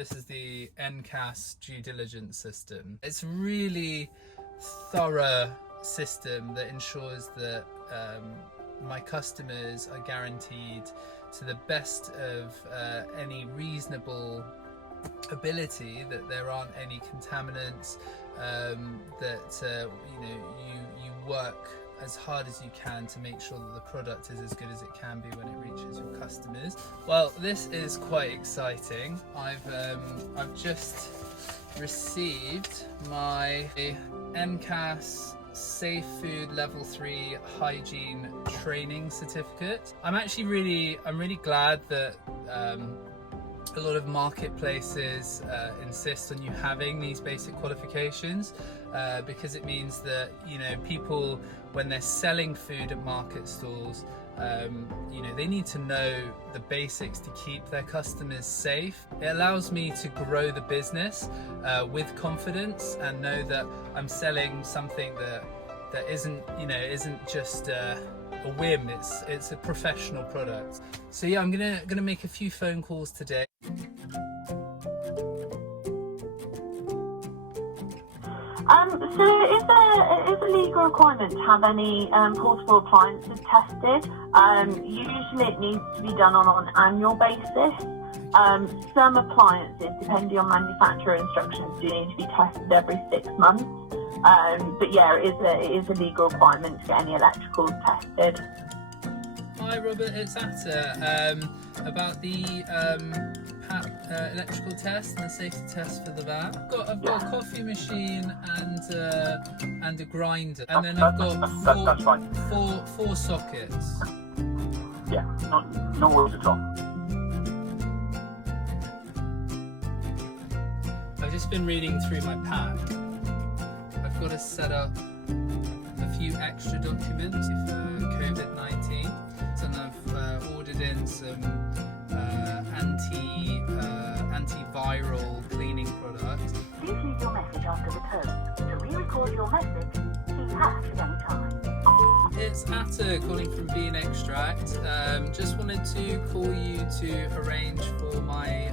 This is the NCASS Due Diligence system. It's a really thorough system that ensures that my customers are guaranteed, to the best of any reasonable ability, that there aren't any contaminants, that you work as hard as you can to make sure that the product is as good as it can be when it reaches your customers. Well, this is quite exciting. I've just received my NCASS Safe Food Level 3 Hygiene Training Certificate. I'm really glad that a lot of marketplaces insist on you having these basic qualifications, because it means that people, when they're selling food at market stalls, they need to know the basics to keep their customers safe. It allows me to grow the business with confidence and know that I'm selling something that isn't just a whim. It's a professional product. So yeah, I'm gonna make a few phone calls today. So is a legal requirement to have any portable appliances tested? Usually it needs to be done on an annual basis. Some appliances, depending on manufacturer instructions, do need to be tested every 6 months. But yeah, it is a legal requirement to get any electricals tested. Hi Robert, it's Atta. About the electrical test and the safety test for the van. I've got a coffee machine and a grinder, and then I've got four sockets. Yeah, no worries at all. I've just been reading through my pack. I've got to set up a few extra documents for COVID-19, and I've ordered in some antiviral cleaning products. Please leave your message after the tone. To re-record your message, key hash at any time. It's Atta calling from Bean Extract. Just wanted to call you to arrange for my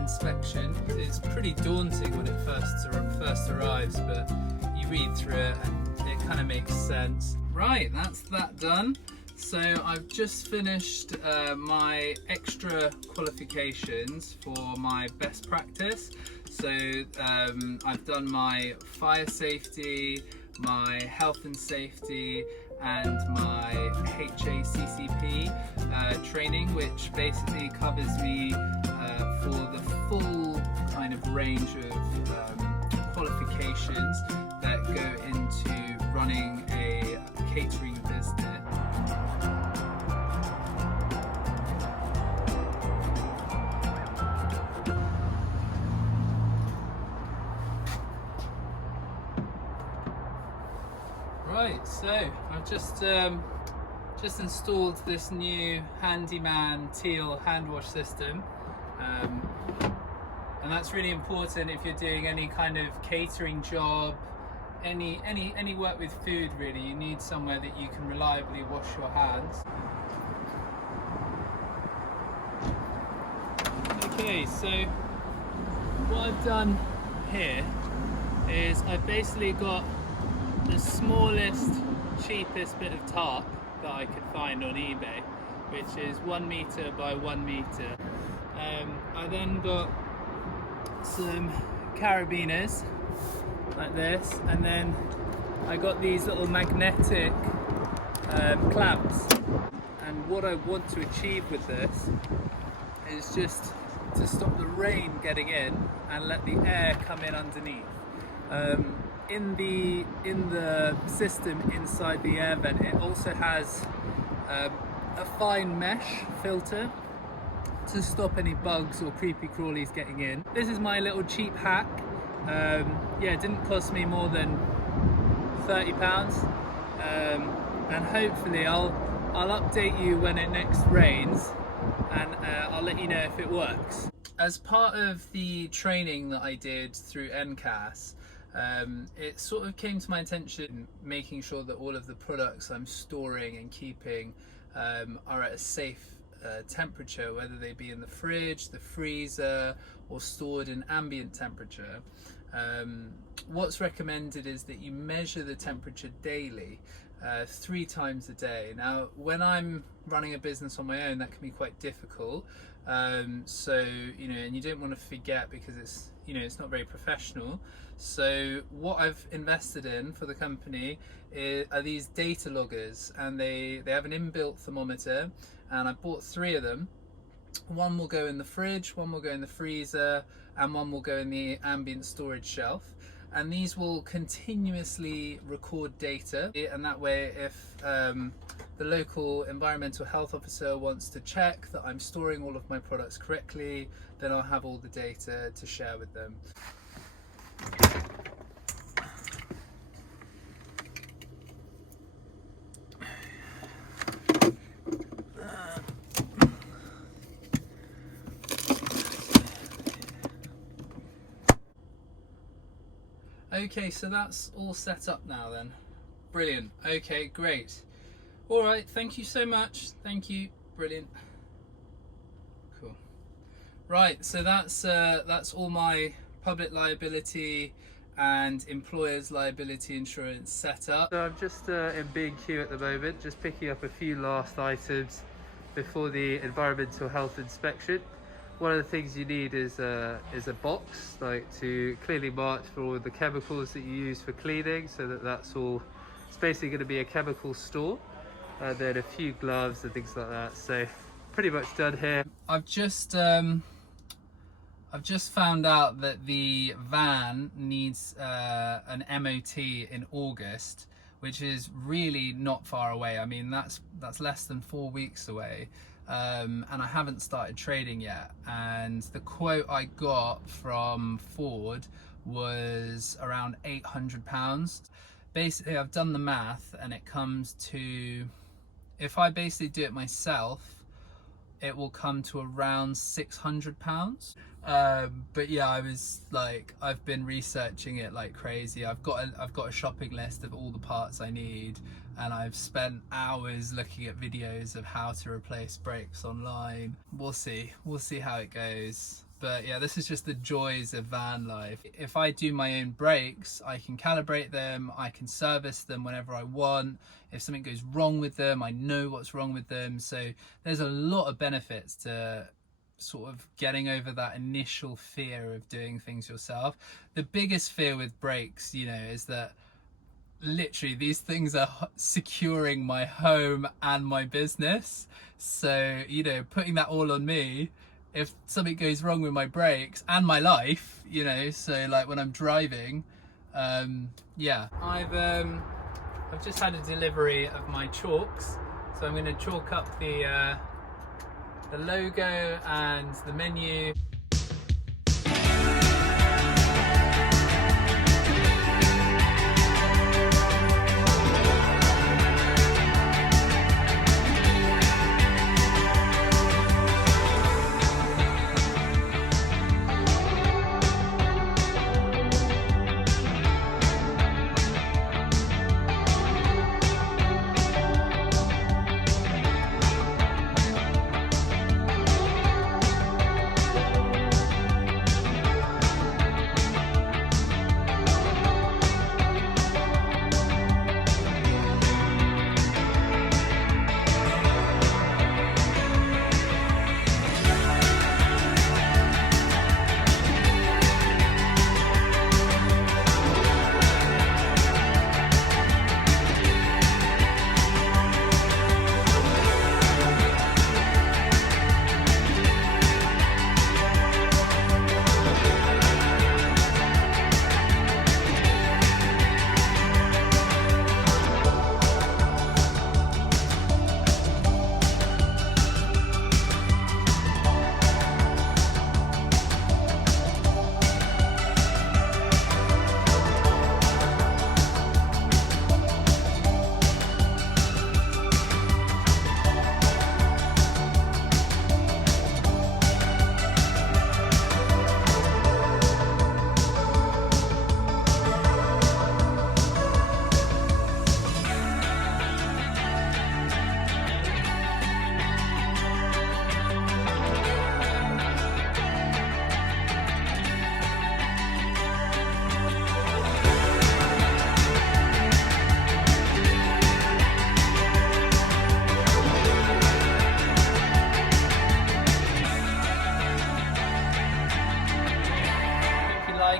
inspection. It's pretty daunting when it first arrives, but you read through it and it kind of makes sense. Right, that's that done. So I've just finished my extra qualifications for my best practice. So I've done my fire safety, my health and safety, and my HACCP training, which basically covers me for the full kind of range of qualifications that go into running a catering business. Right, so I've just installed this new Handeman TEAL hand wash system, and that's really important if you're doing any kind of catering job, any work with food really. You need somewhere that you can reliably wash your hands. Okay, so what I've done here is I've basically got the smallest, cheapest bit of tarp that I could find on eBay, which is 1 meter by 1 meter. I then got some carabiners like this, and then I got these little magnetic clamps. And what I want to achieve with this is just to stop the rain getting in and let the air come in underneath. In the system inside the air vent, it also has a fine mesh filter to stop any bugs or creepy crawlies getting in. This is my little cheap hack. Yeah, it didn't cost me more than £30, and hopefully I'll update you when it next rains, and I'll let you know if it works. As part of the training that I did through NCASS, it sort of came to my attention making sure that all of the products I'm storing and keeping are at a safe temperature, whether they be in the fridge, the freezer, or stored in ambient temperature, what's recommended is that you measure the temperature daily, 3 times a day. Now, when I'm running a business on my own, that can be quite difficult. So, you know, and you don't want to forget because it's, you know, it's not very professional. So what I've invested in for the company are these data loggers, and they have an inbuilt thermometer, and I bought 3 of them. One will go in the fridge, one will go in the freezer, and one will go in the ambient storage shelf. And these will continuously record data, and that way if the local environmental health officer wants to check that I'm storing all of my products correctly, then I'll have all the data to share with them. Okay, so that's all set up now then. Brilliant. Okay, great. All right, thank you so much. Thank you. Brilliant. Cool. Right, so that's all my public liability and employer's liability insurance set up. So I'm just in B&Q at the moment, just picking up a few last items before the environmental health inspection. One of the things you need is a box, like to clearly mark for all the chemicals that you use for cleaning, so that's all. It's basically going to be a chemical store, and then a few gloves and things like that. So pretty much done here. I've just found out that the van needs an MOT in August, which is really not far away. I mean, that's less than 4 weeks away. And I haven't started trading yet, and the quote I got from Ford was around £800. Basically, I've done the math, and it comes to, if I basically do it myself, it will come to around £600. But yeah, I was like, I've been researching it like crazy. I've got a shopping list of all the parts I need, and I've spent hours looking at videos of how to replace brakes online. We'll see how it goes. But yeah, this is just the joys of van life. If I do my own brakes, I can calibrate them, I can service them whenever I want. If something goes wrong with them, I know what's wrong with them. So there's a lot of benefits to sort of getting over that initial fear of doing things yourself. The biggest fear with brakes, you know, is that literally these things are securing my home and my business. So, you know, putting that all on me, if something goes wrong with my brakes and my life, you know, so like when I'm driving, yeah. I've just had a delivery of my chalks, so I'm going to chalk up the logo and the menu.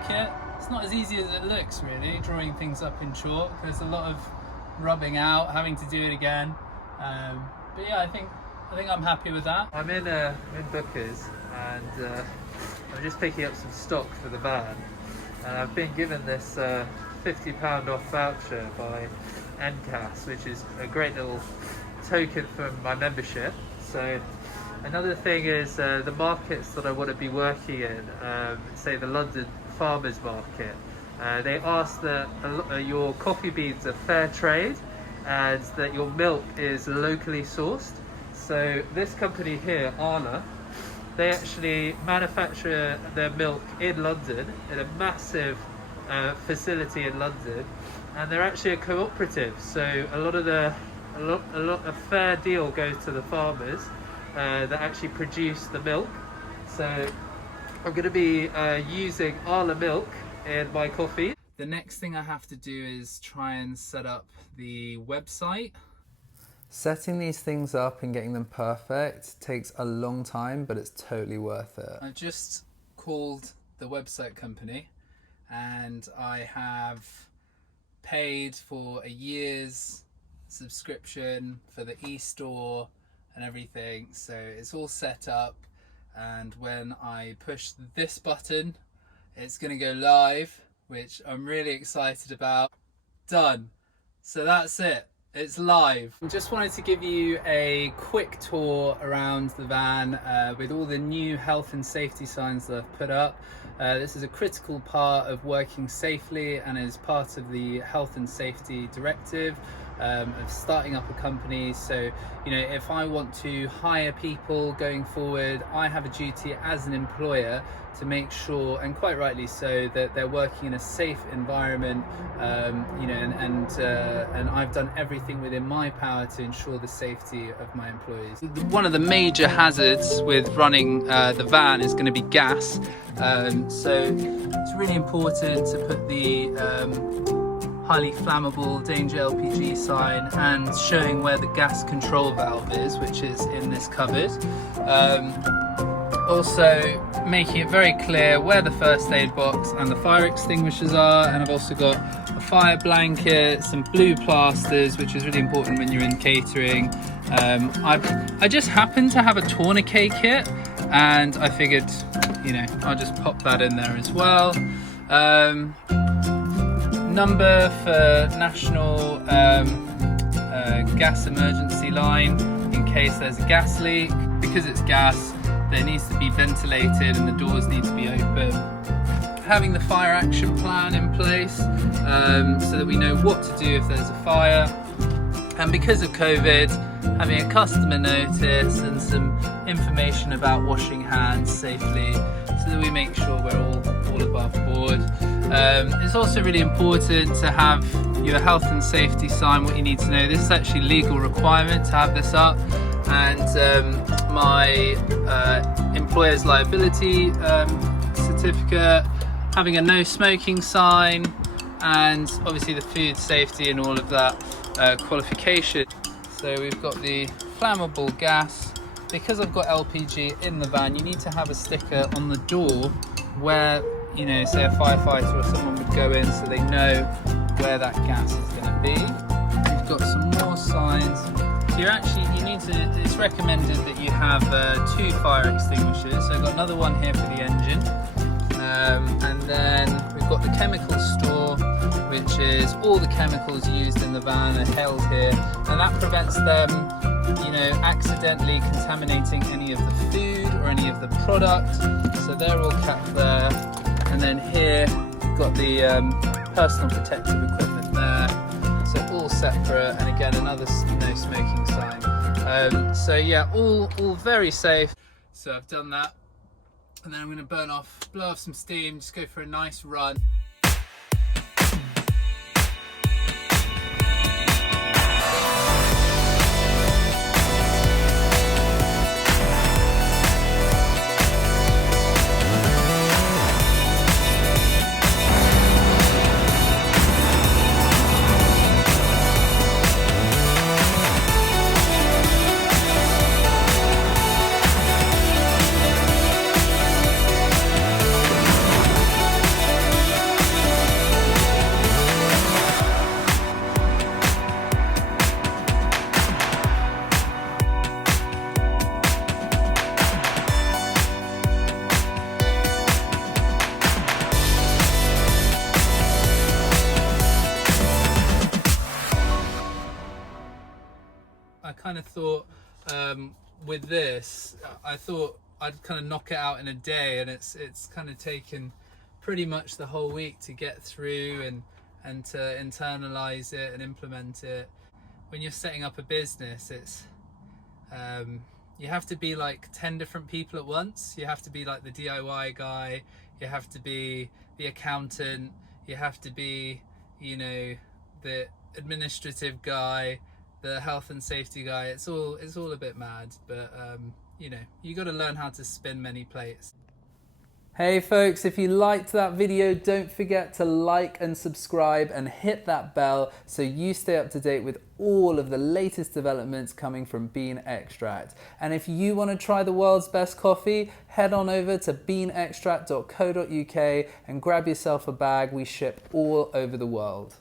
like it. It's not as easy as it looks, really, drawing things up in chalk. There's a lot of rubbing out, having to do it again. But yeah, I think I'm happy with that. I'm in Booker's, and I'm just picking up some stock for the van, and I've been given this £50 off voucher by NCASS, which is a great little token for my membership. So another thing is the markets that I want to be working in, say the London farmers market, they ask that your coffee beans are fair trade and that your milk is locally sourced. So this company here, Arla, they actually manufacture their milk in London, in a massive facility in London, and they're actually a cooperative. So a fair deal goes to the farmers that actually produce the milk. So I'm going to be using Arla milk in my coffee. The next thing I have to do is try and set up the website. Setting these things up and getting them perfect takes a long time, but it's totally worth it. I've just called the website company and I have paid for a year's subscription for the e-store and everything, so it's all set up, and when I push this button it's going to go live, which I'm really excited about. Done. So that's it. It's live. I just wanted to give you a quick tour around the van with all the new health and safety signs that I've put up. This is a critical part of working safely and is part of the health and safety directive of starting up a company. So, you know, if I want to hire people going forward, I have a duty as an employer to make sure, and quite rightly so, that they're working in a safe environment, you know, and I've done everything within my power to ensure the safety of my employees. One of the major hazards with running the van is going to be gas, so it's really important to put the highly flammable danger LPG sign and showing where the gas control valve is, which is in this cupboard. Also making it very clear where the first aid box and the fire extinguishers are, and I've also got a fire blanket, some blue plasters, which is really important when you're in catering. I just happened to have a tourniquet kit, and I figured, you know, I'll just pop that in there as well. Number for national gas emergency line in case there's a gas leak. Because it's gas, there needs to be ventilated and the doors need to be open. Having the fire action plan in place so that we know what to do if there's a fire. And because of COVID, having a customer notice and some information about washing hands safely so that we make sure we're all above board. It's also really important to have your health and safety sign, what you need to know. This is actually a legal requirement to have this up, and my employer's liability certificate, having a no smoking sign, and obviously the food safety and all of that qualification. So we've got the flammable gas. Because I've got LPG in the van, you need to have a sticker on the door where, you know, say a firefighter or someone would go in, so they know where that gas is going to be. We've got some more signs. So you need to, it's recommended that you have 2 fire extinguishers. So I've got another one here for the engine. And then we've got the chemical store, which is all the chemicals used in the van are held here, and that prevents them, you know, accidentally contaminating any of the food or any of the product. So they're all kept there. And then here we've got the personal protective equipment there. So all separate, and again another no smoking sign. So yeah, all very safe. So I've done that, and then I'm going to blow off some steam, just go for a nice run. thought with this, I thought I'd kind of knock it out in a day, and it's kind of taken pretty much the whole week to get through and to internalize it and implement it. When you're setting up a business, it's you have to be like 10 different people at once. You have to be like the DIY guy, you have to be the accountant, you have to be, you know, the administrative guy, the health and safety guy. It's all a bit mad, but you know, you got to learn how to spin many plates. Hey folks, if you liked that video, don't forget to like and subscribe and hit that bell so you stay up to date with all of the latest developments coming from Bean Extract. And if you want to try the world's best coffee, head on over to beanextract.co.uk and grab yourself a bag. We ship all over the world.